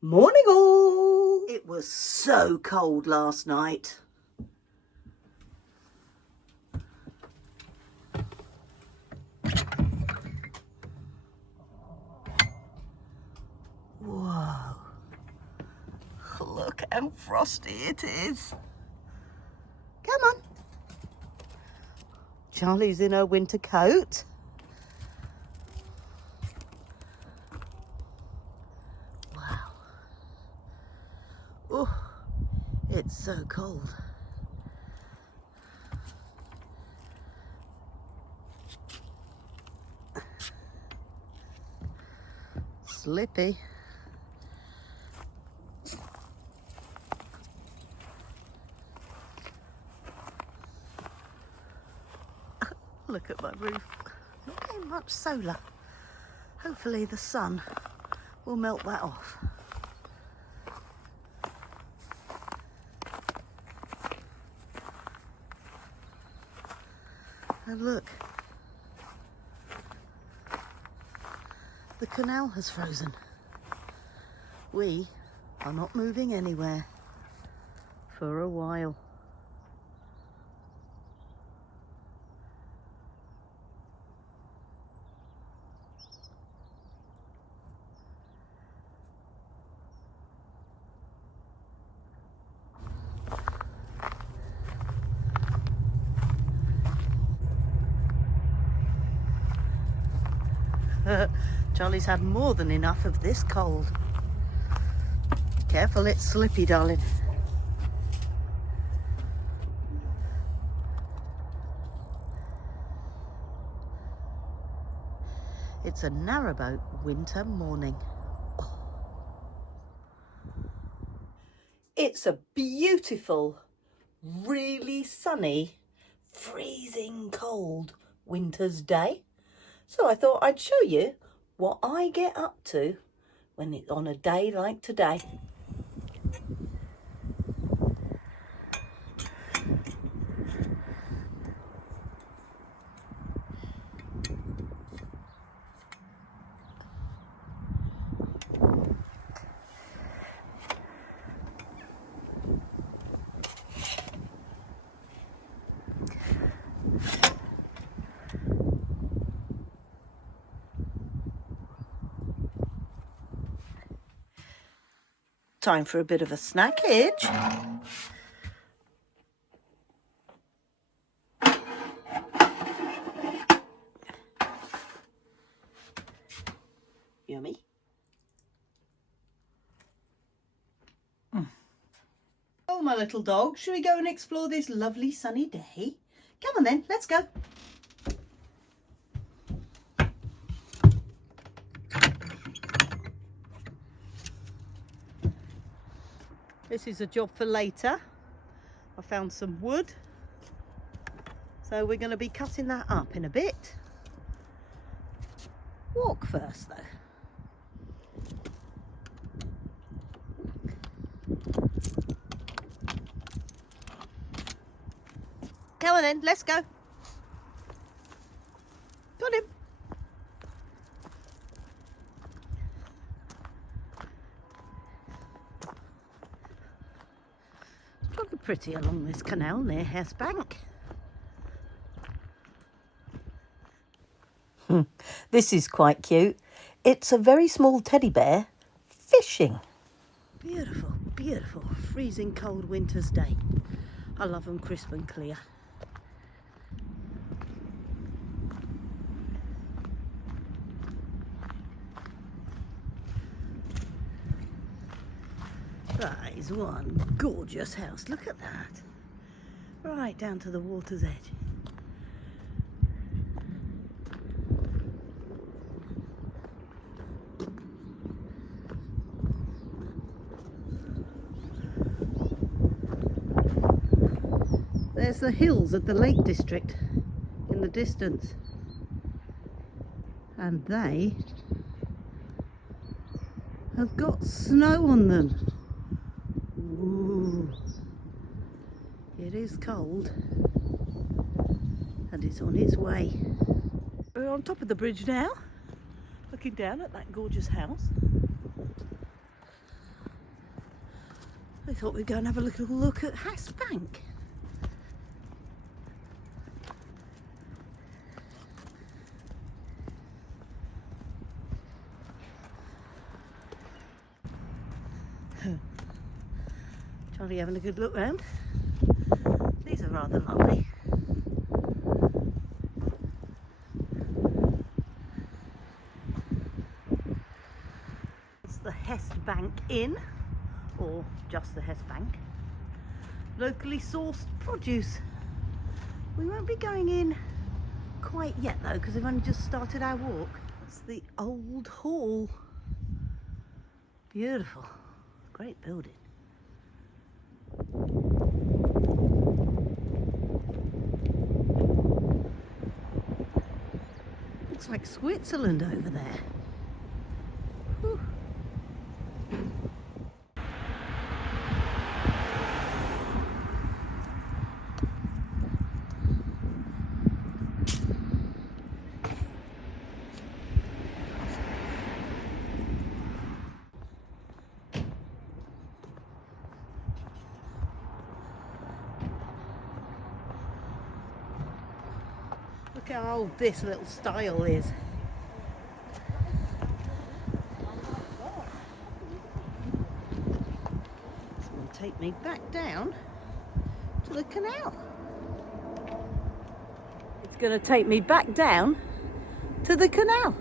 Morning all! It was so cold last night. Whoa. Look how frosty it is. Come on. Charlie's in her winter coat. Wow. Oh, it's so cold. Slippy. Look at my roof. Not getting much solar. Hopefully the sun will melt that off. And look, the canal has frozen. We are not moving anywhere for a while. Charlie's had more than enough of this cold. Careful, it's slippy, darling. It's a narrowboat winter morning. Oh. It's a beautiful, really sunny, freezing cold winter's day. So I thought I'd show you what I get up to when it's on a day like today. Time for a bit of a snackage. Yummy. Oh, my little dog, shall we go and explore this lovely sunny day? Come on then, let's go. This is a job for later. I found some wood, so we're going to be cutting that up in a bit. Walk first though. Come on then, let's go. Got him. Looking pretty along this canal near Hess Bank. This is quite cute. It's a very small teddy bear fishing. Beautiful, beautiful, freezing cold winter's day. I love them crisp and clear. That is one gorgeous house. Look at that. Right down to the water's edge. There's the hills of the Lake District in the distance. And they have got snow on them. Ooh. It is cold and it's on its way. We're on top of the bridge now, looking down at that gorgeous house. I thought we'd go and have a little look at Hess Bank. Charlie having a good look round. These are rather lovely. It's the Hess Bank Inn, or just the Hess Bank. Locally sourced produce. We won't be going in quite yet though, because we've only just started our walk. It's the old hall. Beautiful. Great building. Looks like Switzerland over there. Whew. Look how old this little stile is. It's going to take me back down to the canal. It's going to take me back down to the canal.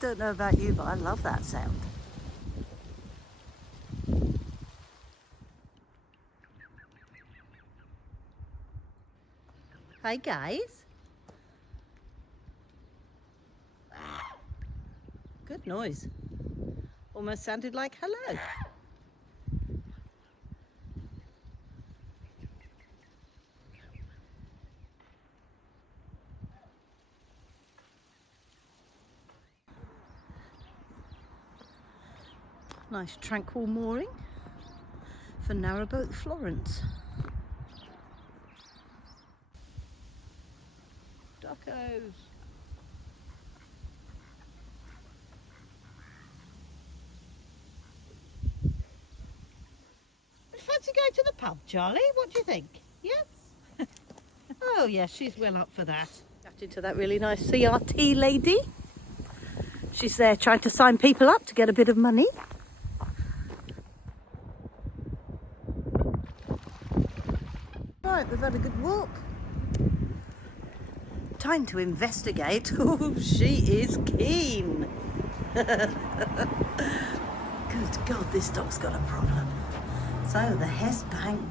Don't know about you, but I love that sound. Hi guys. Good noise. Almost sounded like hello. Nice tranquil mooring for Narrowboat Florence. Duckos. Fancy going to the pub, Charlie? What do you think? Yes? Oh yes, she's well up for that. Chatting to that really nice CRT lady. She's there trying to sign people up to get a bit of money. Right, we've had a good walk. Time to investigate. Oh, she is keen. Good God, this dog's got a problem. So, the Hess Bank.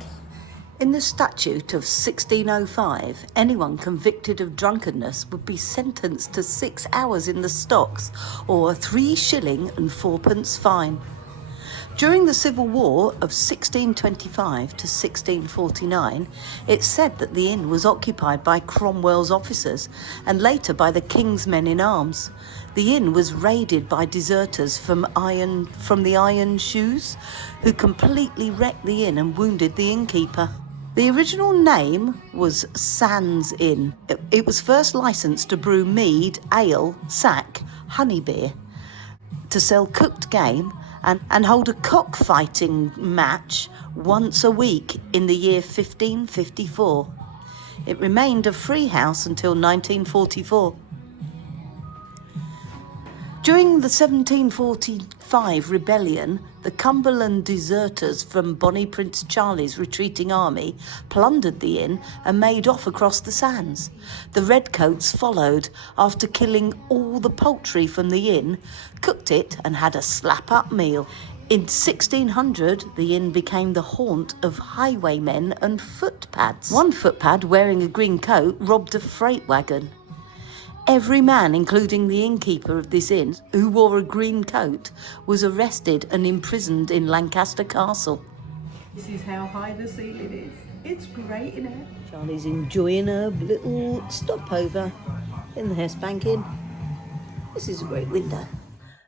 In the statute of 1605, anyone convicted of drunkenness would be sentenced to 6 hours in the stocks or a 3 shilling and 4p fine. During the Civil War of 1625 to 1649, it's said that the inn was occupied by Cromwell's officers and later by the King's men in arms. The inn was raided by deserters from the Iron Shoes, who completely wrecked the inn and wounded the innkeeper. The original name was Sands Inn. It was first licensed to brew mead, ale, sack, honey beer, to sell cooked game, and hold a cockfighting match once a week in the year 1554. It remained a free house until 1944. During the 1745 rebellion, the Cumberland deserters from Bonnie Prince Charlie's retreating army plundered the inn and made off across the sands. The redcoats followed after killing all the poultry from the inn, cooked it and had a slap-up meal. In 1600, the inn became the haunt of highwaymen and footpads. One footpad wearing a green coat robbed a freight wagon. Every man, including the innkeeper of this inn, who wore a green coat, was arrested and imprisoned in Lancaster Castle. This is how high the ceiling is. It's great, isn't it? Charlie's enjoying a little stopover in the hair spanking. This is a great window.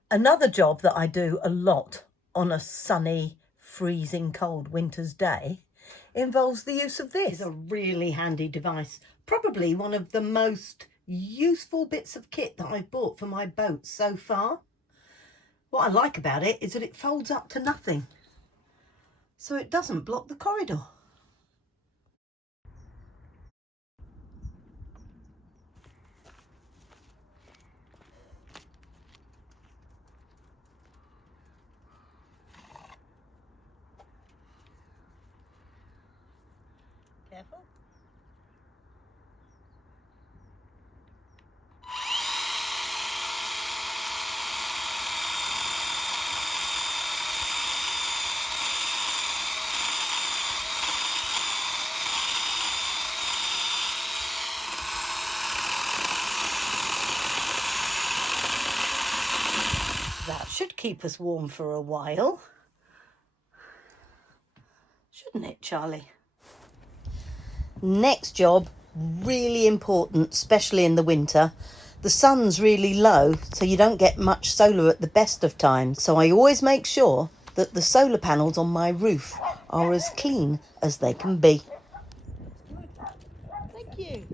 Another job that I do a lot on a sunny, freezing cold winter's day involves the use of this. It's a really handy device. Probably one of the most useful bits of kit that I've bought for my boat so far. What I like about it is that it folds up to nothing, so it doesn't block the corridor. Careful. That should keep us warm for a while. Shouldn't it, Charlie? Next job, really important, especially in the winter. The sun's really low, so you don't get much solar at the best of times. So I always make sure that the solar panels on my roof are as clean as they can be. Thank you.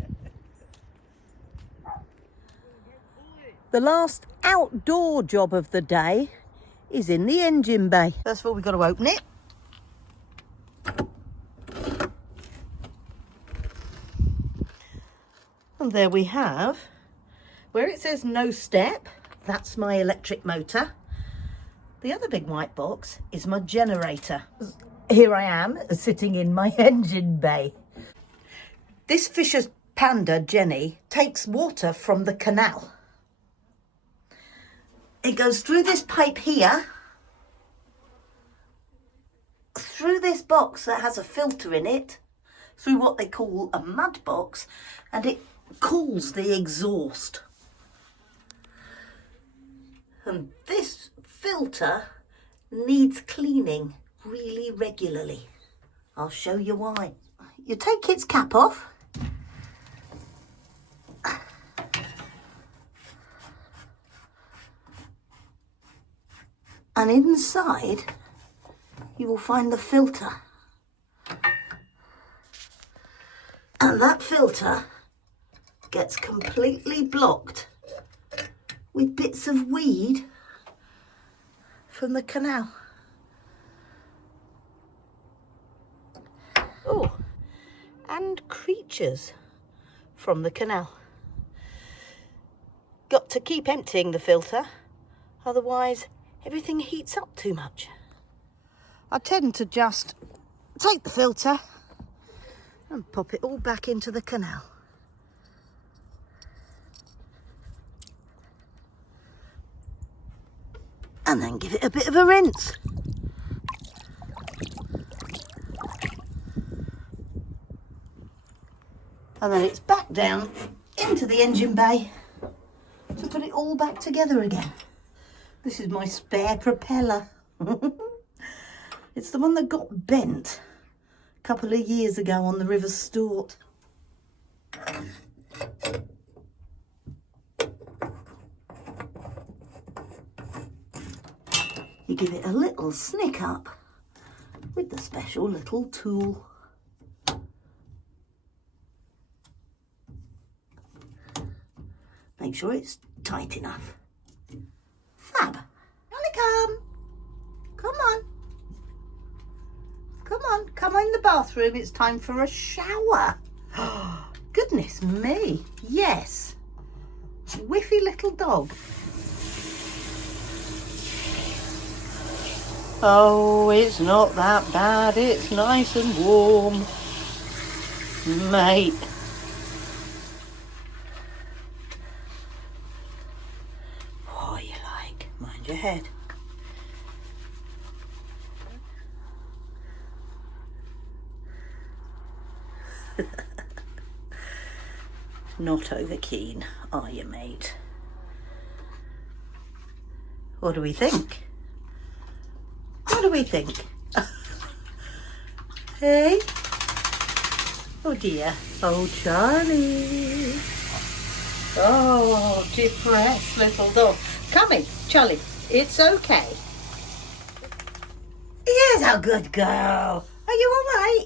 The last outdoor job of the day is in the engine bay. First of all, we've got to open it. And there we have, where it says no step, that's my electric motor. The other big white box is my generator. Here I am, sitting in my engine bay. This Fisher's Panda, Jenny, takes water from the canal. It goes through this pipe here, through this box that has a filter in it, through what they call a mud box, and it cools the exhaust. And this filter needs cleaning really regularly. I'll show you why. You take its cap off. And inside you will find the filter. And that filter gets completely blocked with bits of weed from the canal. Oh, and creatures from the canal. Got to keep emptying the filter, otherwise everything heats up too much. I tend to just take the filter and pop it all back into the canal. And then give it a bit of a rinse. And then it's back down into the engine bay to put it all back together again. This is my spare propeller. It's the one that got bent a couple of years ago on the River Stort. You give it a little snick up with the special little tool. Make sure it's tight enough. Fab. Charlie, come on. Come on in the bathroom. It's time for a shower. Goodness me. Yes. Whiffy little dog. Oh, it's not that bad. It's nice and warm. Mate. What you like? Mind your head. Not over keen, are you, mate? What do we think? What do we think? Hey? Oh dear. Oh, Charlie. Oh, depressed little dog. Come in, Charlie. It's okay. Here's a good girl. Are you all right?